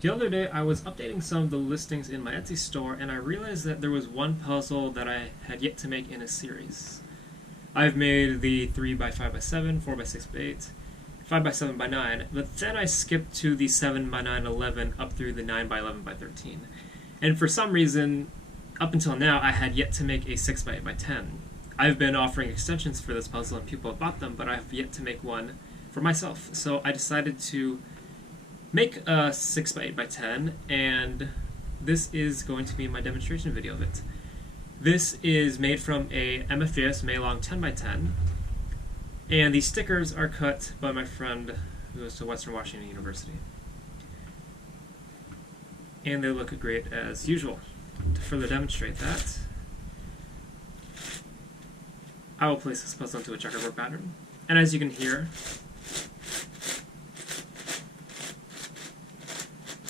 The other day I was updating some of the listings in my Etsy store and I realized that there was one puzzle that I had yet to make in a series. I've made the 3x5x7, 4x6x8, 5x7x9, but then I skipped to the 7x9x11 up through the 9x11x13. And for some reason, up until now, I had yet to make a 6x8x10. I've been offering extensions for this puzzle and people have bought them, but I have yet to make one for myself. So I decided to make a 6x8x10, and this is going to be my demonstration video of it. This is made from a MFJS Meilong 10x10, and these stickers are cut by my friend who goes to Western Washington University. And they look great as usual. To further demonstrate that, I will place this puzzle into a checkerboard pattern, and as you can hear,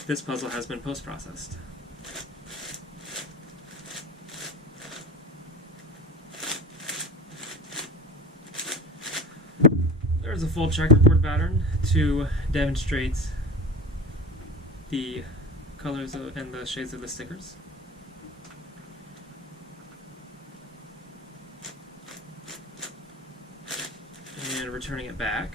this puzzle has been post-processed. There's a full checkerboard pattern to demonstrate the colors and the shades of the stickers. And returning it back,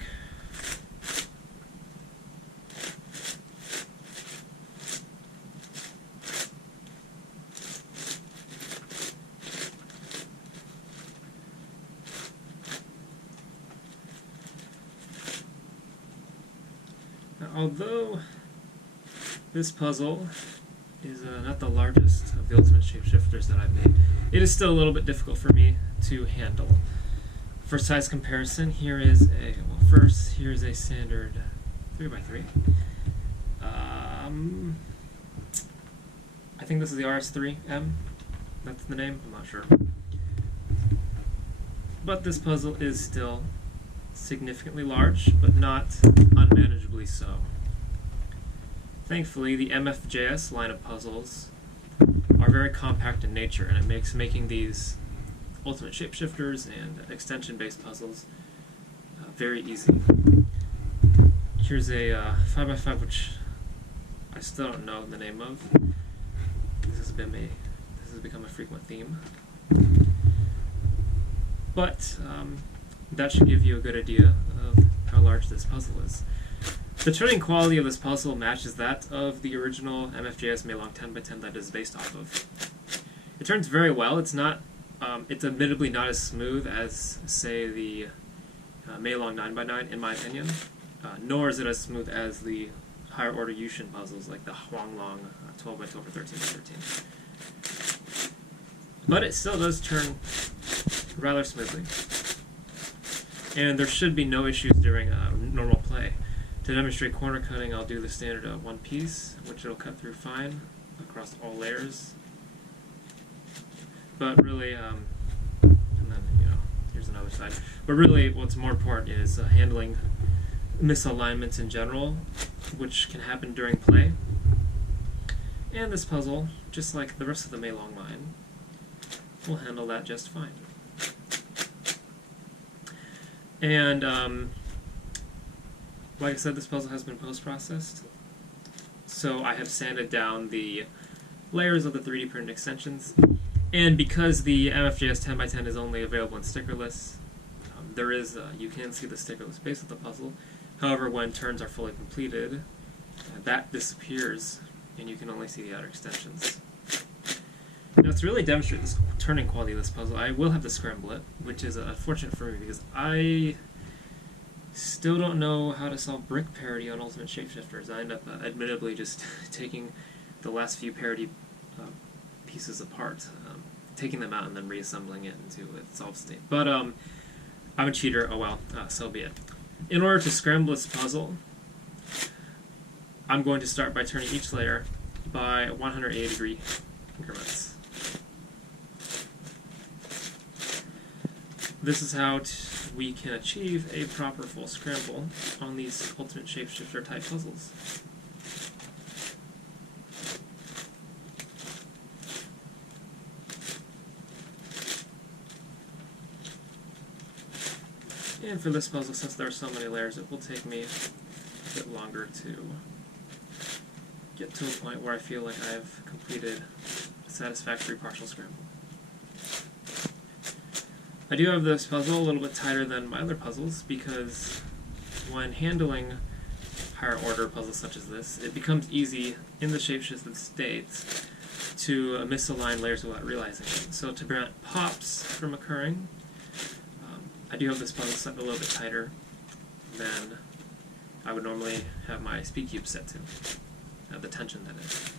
although this puzzle is not the largest of the ultimate shapeshifters that I've made, it is still a little bit difficult for me to handle. For size comparison, here is a, well, first, here's a standard 3x3. I think this is the RS3M, that's the name, I'm not sure. But this puzzle is still significantly large, but not unmanageably so. Thankfully, the MFJS line of puzzles are very compact in nature, and it makes making these ultimate shapeshifters and extension-based puzzles very easy. Here's a 5x5, which I still don't know the name of. This has become a frequent theme. But that should give you a good idea of how large this puzzle is. The turning quality of this puzzle matches that of the original MFJS Meilong 10x10 that it is based off of. It turns very well. It's not. It's admittedly not as smooth as, say, the Meilong 9x9, in my opinion, nor is it as smooth as the higher order Yushin puzzles like the Huanglong 12x12 or 13x13. But it still does turn rather smoothly. And there should be no issues during normal play. To demonstrate corner cutting, I'll do the standard one piece, which it'll cut through fine across all layers. But really, and then, here's another side. But really, what's more important is handling misalignments in general, which can happen during play. And this puzzle, just like the rest of the Meilong line, will handle that just fine. And like I said, this puzzle has been post-processed, so I have sanded down the layers of the 3D printed extensions. And because the MFJS 10x10 is only available in stickerless, there is you can see the stickerless base of the puzzle. However, when turns are fully completed, that disappears, and you can only see the outer extensions. Now, to really demonstrate this turning quality of this puzzle, I will have to scramble it, which is unfortunate for me because I still don't know how to solve brick parity on ultimate shapeshifters. I end up admittedly just taking the last few parity pieces apart, taking them out and then reassembling it into its solved state. But I'm a cheater, oh well, so be it. In order to scramble this puzzle, I'm going to start by turning each layer by 180-degree increments. This is how we can achieve a proper full scramble on these ultimate shapeshifter type puzzles. And for this puzzle, since there are so many layers, it will take me a bit longer to get to a point where I feel like I've completed a satisfactory partial scramble. I do have this puzzle a little bit tighter than my other puzzles because when handling higher order puzzles such as this, it becomes easy in the shapeshifted state to misalign layers without realizing it. So to prevent pops from occurring, I do have this puzzle set a little bit tighter than I would normally have my speed cube set to, the tension that is.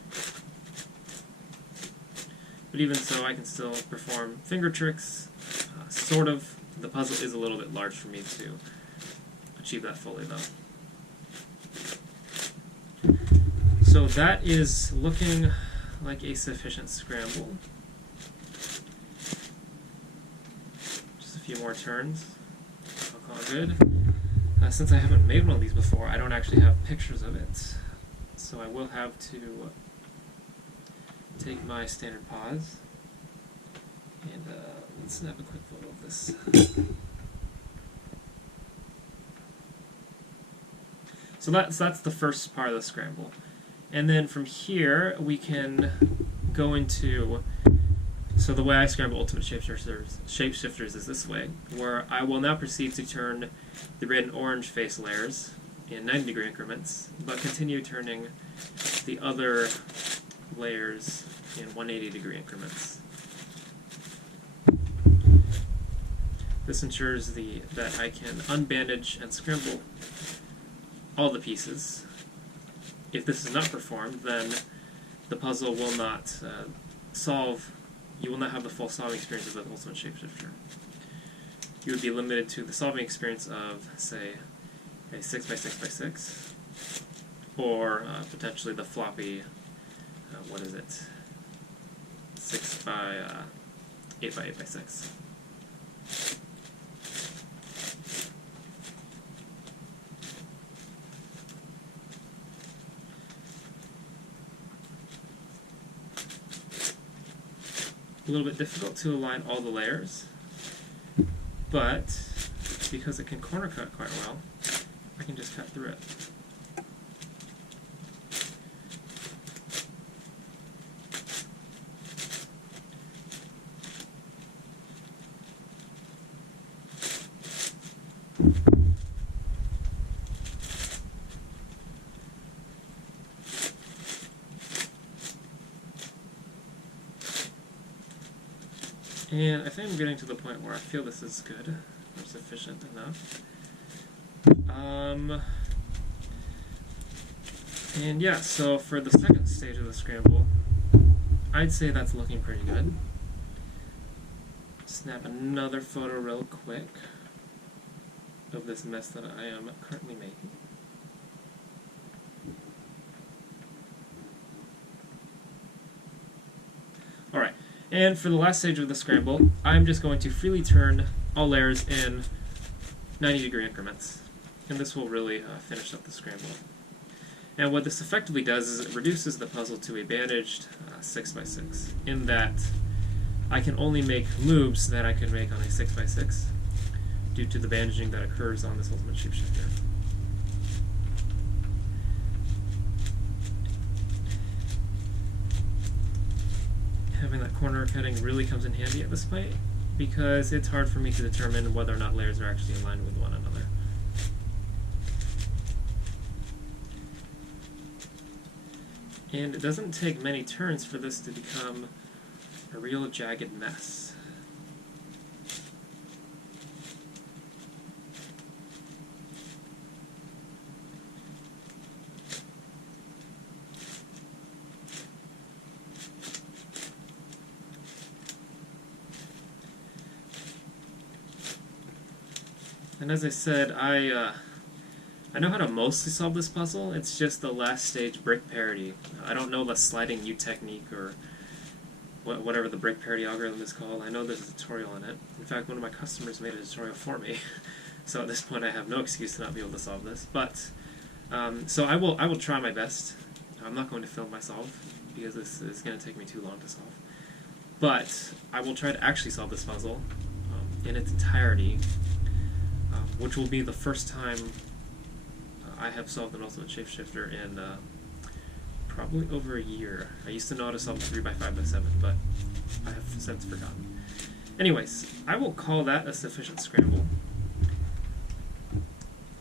But even so, I can still perform finger tricks, sort of. The puzzle is a little bit large for me to achieve that fully though. So that is looking like a sufficient scramble. Just a few more turns. I'll call it good. Since I haven't made one of these before, I don't actually have pictures of it. So I will have to take my standard pause and let's snap a quick photo of this. So that's the first part of the scramble. And then from here, we can go into, so the way I scramble Ultimate Shapeshifters is this way, where I will now proceed to turn the red and orange face layers in 90-degree increments, but continue turning the other layers in 180-degree increments. This ensures that I can unbandage and scramble all the pieces. If this is not performed, then the puzzle will not solve. You will not have the full solving experience of the Ultimate Shapeshifter. You would be limited to the solving experience of, say, a 6x6x6, or potentially the floppy, what is it, 6x8x6. A little bit difficult to align all the layers, but because it can corner cut quite well, I can just cut through it. And I think I'm getting to the point where I feel this is good, or sufficient enough. And yeah, so for the second stage of the scramble, I'd say that's looking pretty good. Snap another photo real quick of this mess that I am currently making. Alright. And for the last stage of the scramble, I'm just going to freely turn all layers in 90-degree increments. And this will really finish up the scramble. And what this effectively does is it reduces the puzzle to a bandaged 6x6, in that I can only make moves that I can make on a 6x6 due to the bandaging that occurs on this Ultimate Shapeshifter. Having that corner cutting really comes in handy at this point, because it's hard for me to determine whether or not layers are actually aligned with one another. And it doesn't take many turns for this to become a real jagged mess. And as I said, I know how to mostly solve this puzzle. It's just the last stage brick parity. I don't know the sliding U technique or whatever the brick parity algorithm is called. I know there's a tutorial on it. In fact, one of my customers made a tutorial for me. So at this point I have no excuse to not be able to solve this. But so I will try my best. I'm not going to film myself because this is going to take me too long to solve. But I will try to actually solve this puzzle in its entirety, which will be the first time I have solved an Ultimate Shapeshifter in probably over a year. I used to know how to solve 3x5x7, but I have since forgotten. Anyways, I will call that a sufficient scramble.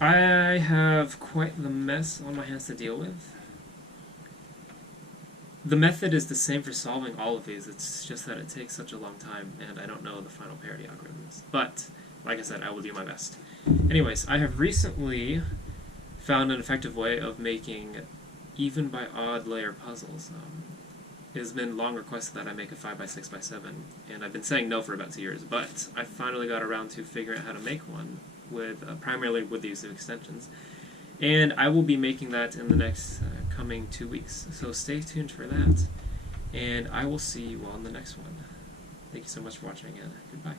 I have quite the mess on my hands to deal with. The method is the same for solving all of these, it's just that it takes such a long time, and I don't know the final parity algorithms. But, like I said, I will do my best. Anyways, I have recently found an effective way of making even by odd layer puzzles. It has been long requested that I make a 5x6x7, and I've been saying no for about 2 years, but I finally got around to figuring out how to make one, with primarily with the use of extensions. And I will be making that in the next coming 2 weeks, so stay tuned for that, and I will see you on the next one. Thank you so much for watching, and goodbye.